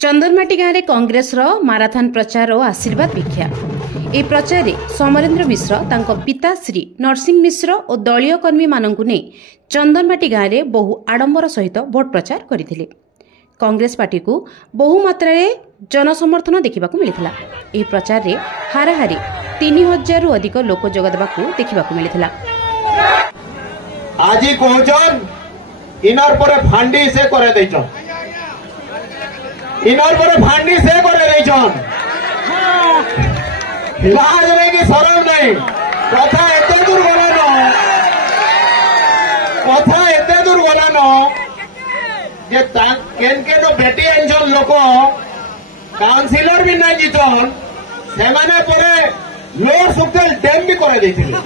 चंदनमाटी गाँव में कांग्रेस माराथन प्रचार और आशीर्वाद भिक्षा। ए प्रचार में समरेन्द्र मिश्र तांको पिता श्री नरसिंह मिश्र और दलीय कर्मी मानू नहीं चंदनमाटी गाँव में बहु आडंबर सहित भोट प्रचार करते। कांग्रेस पार्टी को बहु मात्रा जनसमर्थन देखा मिलता। यह प्रचार में हाराहारी 3000 रु अधिक लोक जोगदेवा देखा मिलता। आज कहचन इनर पर फांडी से करे देचन, इनर पर फांडी से करे देचन, लाज नहीं कि शरम नहीं। कथा एते दूर गलानो, कथा एते दूर गलानो जे केनके तो बेटी अंचल लोक काउंसिलर भी नहीं जीतन से माने परे लोड सुक्तेल डैम भी करे देथिले।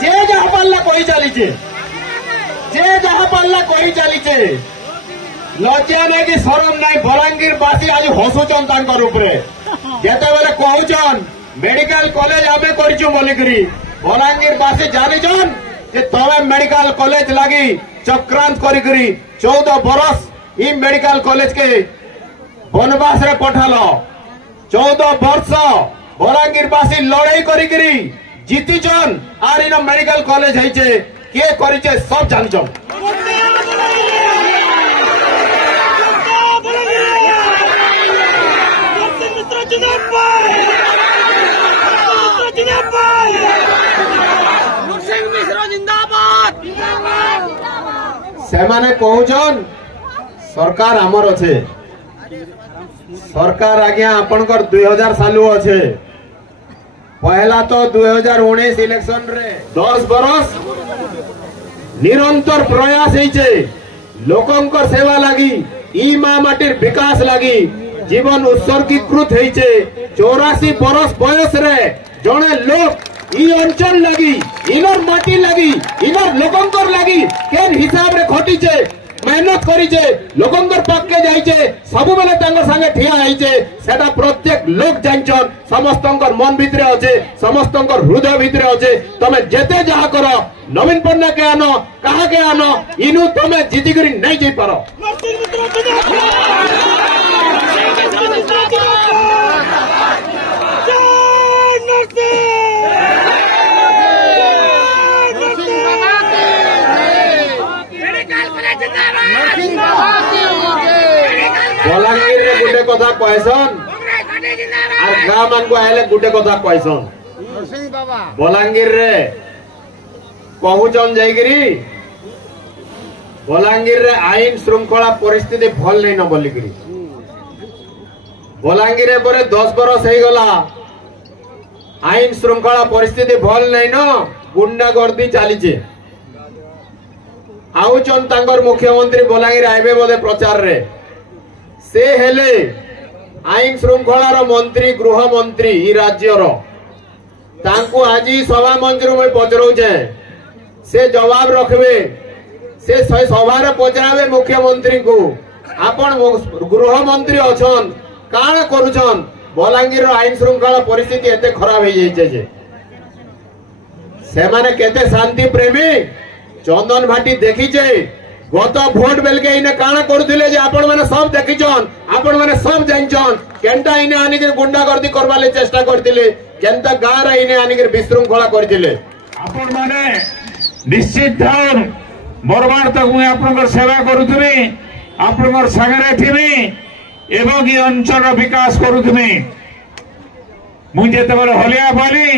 जे जहाँ पाला कही चलीचे, जे जहाँ पाला कही चलीचे, लज्जा नहीं कि शरम नहीं। बलांगीर बासी आज हसुचन तांकर उपरे जेते बेले कहउचन मेडिकल कॉलेज आमे करिछु बोलिकरी बलांगीर बासी जानिचन जे तमे मेडिकल कॉलेज लागी चक्रांत करिकरी 14 बरस ई मेडिकल कॉलेज के वनवास रे पठालो। 14 वर्ष बलांगीर बासी लड़ाई करिकरी जीतीचन आर इन मेडिकल कॉलेज है किए करिचे सब जानचन। से माने कहउचन सरकार आमर अच्छे, सरकार आज्ञा आपनकर 2000 सालू अच्छे। पहला तो 2019 इलेक्शन रे 10 बरस निरंतर प्रयास होइचे लोकंकर सेवा लगी ई माँ माटीर विकास लगी जीवन उत्सर्गीकृत होइचे। 84 बरस बयस रे जने लोक ई अंचल लगी इनर माटी लगी इनर लोकंकर लगी केन हिसाब रे खटीचे मेहनत करिचे लोकंकर पक्के जाइचे सबु बेले तांगर संगे ठिया आइचे सेटा प्रत्येक लोक जानचन। समस्तंकर मन भितरे अच्छे, समस्तंकर हृदय भितरे अच्छे। तमे जेते जहा करो नवीन पन्ना के आनो कहा के आनो इनु तमे जीती करी नहीं जी पारो। बलांगीर रे गुटे कथा कहसन और गाँ मान को आइले गुटे कथा कहसन। बलांगीर रे कहूचन जाइकरी बलांगीर रे आईन श्रृंखला परिस्थिति भल नहीं न बोलिकरी बलांगीर पर 10 बरस हो गला आईन श्रृंखला परिस्थिति भल नहीं न गुंडागर्दी चलीचे। आउचन तांकर मुख्यमंत्री बलांगीर आइबे बोले प्रचार रे से हेले आईन श्रृंखलार मंत्री गृह मंत्री ई राज्यर तांको आज सभा मंच रू पचराऊे से जवाब रखबे से सभार पचरावे मुख्यमंत्री को आपण गृह मंत्री अछन काण करूछन बलांगीर आईन श्रृंखला परिस्थिति एते खराब हो जाइए से माने केते शांति प्रेमी चंदन भाटी देखीचे गत भोट बेल के इने काना करुथिले जे आपण माने सब देखिचन आपण माने सब जानचन केनटा इने आनिके गुंडागर्दी करबाले चेष्टा करथिले केनता गाँ रे इने आनिके विशृंखला करथिले। आपण माने निश्चित थाउन बरबार तक मुई आपनकर सेवा करूथबी आपनकर संगरे थिबी एवं ई अंचल विकास करूथबी। मुई जेते बेले हलिया पाली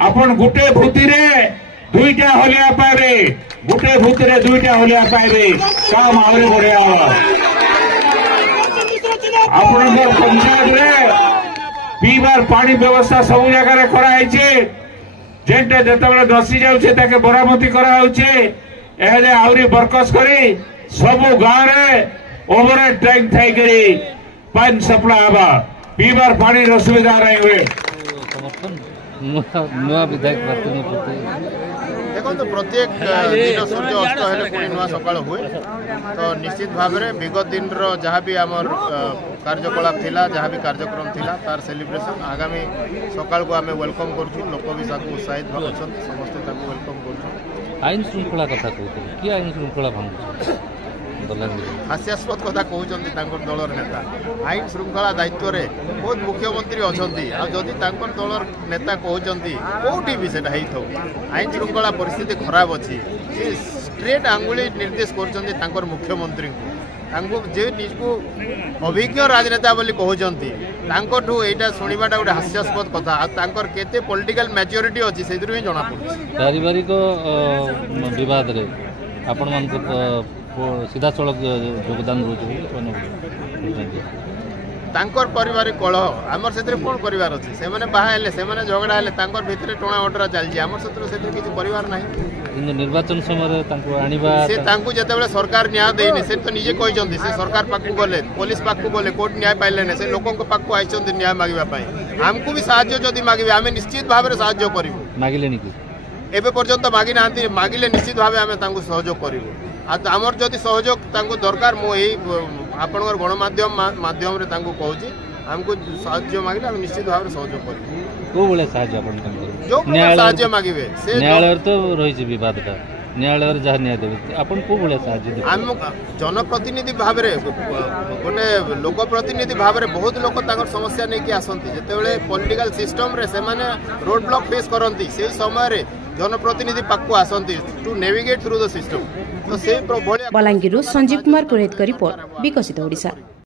आपण गुटे भूति रे दुईटा हलिया पारे गुटे भूतरे दुईटा हलिया पारे काम आगे बढ़िया आपन पंचायत रे पीबार पानी व्यवस्था सब जगह कराई जेटे जिते धसी जाऊे ताके बरामती कराऊे एहे आहरी बरकस करी सबु गाँव रे ओवर टैंक थी करी पानी सप्लाई हवा पीबार पानी असुविधा नहीं हुए। देखो तो प्रत्येक दिन सूर्य अस्त हेले पुणी नुआ सकाळ हुए तो निश्चित भाव में विगत दिन जहाँ भी आमर कार्यकलाप थिला जहाँ भी कार्यक्रम थिला तार सेलिब्रेशन आगामी सकाळ को आमे वेलकम करछु। लोक भी साथ उत्साहित होछन समस्त ताको वेलकम करछु। आईन श्रृंखला कथा कहते कि आईन श्रृंखला भांगुछ हास्यास्पद कथा कहते दलर नेता आईन श्रृंखला दायित्व रे बहुत मुख्यमंत्री अच्छा जदि दलर नेता कहते कौटी भी से आईन श्रृंखला परिस्थिति खराब अच्छी स्ट्रेट आंगुली निर्देश कर मुख्यमंत्री जे निजको अभिज्ञ राजनेता बोली कहते यहाँ शुणवाटा गोटे हास्यास्पद कथा केते पॉलिटिकल मैच्योरिटी अच्छी से ही जना पड़े पारिवारिक विवाद रे आपण मान सीधा सड़क योगदान तांकर पारिवारिक कलह आमर से कौन परिवार अच्छे से बाहर से झगड़ा हेले भितर टोणा ओटरा चलती आम से किसी परिवार ना निर्वाचन समय जिते सरकार न्याय देनी से तो निजे कहते से सरकार पाखु गले पुलिस पाखु गले कोर्ट न्याय पाइले से लोकों पाखु आई न्याय मांगवाई आमको भी साहाय्य जदि मांगे आम निश्चित भाव में साहाय्य करूँ मागिले एबे पर्यंत मागी ना मागिले निश्चित भाव आम सहयोग करूँ आमर जदि सहयोग दरकार मुझे आपण गणमाध्यम माध्यम रे कहूँ आमको साहाय्य मांगे आम निश्चित भाव में सहयोग करूँ जो साहाय्य मांगे न्यायालय तो रही बदटा न्यायालय जहाँ न्याय देवे आपन को बोले साहाय्य आम जनप्रतिनिधि भाव में गोटे लोक प्रतिनिधि भाव में बहुत लोक समस्या नहीं कि आसती जिते पॉलिटिकल सिस्टम रे से माने रोड ब्लॉक फेस करती से समय जनप्रतिनिधि पाखु आसती to navigate through the system तो से बलांगीर संजीव कुमार पुरोहित रिपोर्ट विकसित ओडिशा।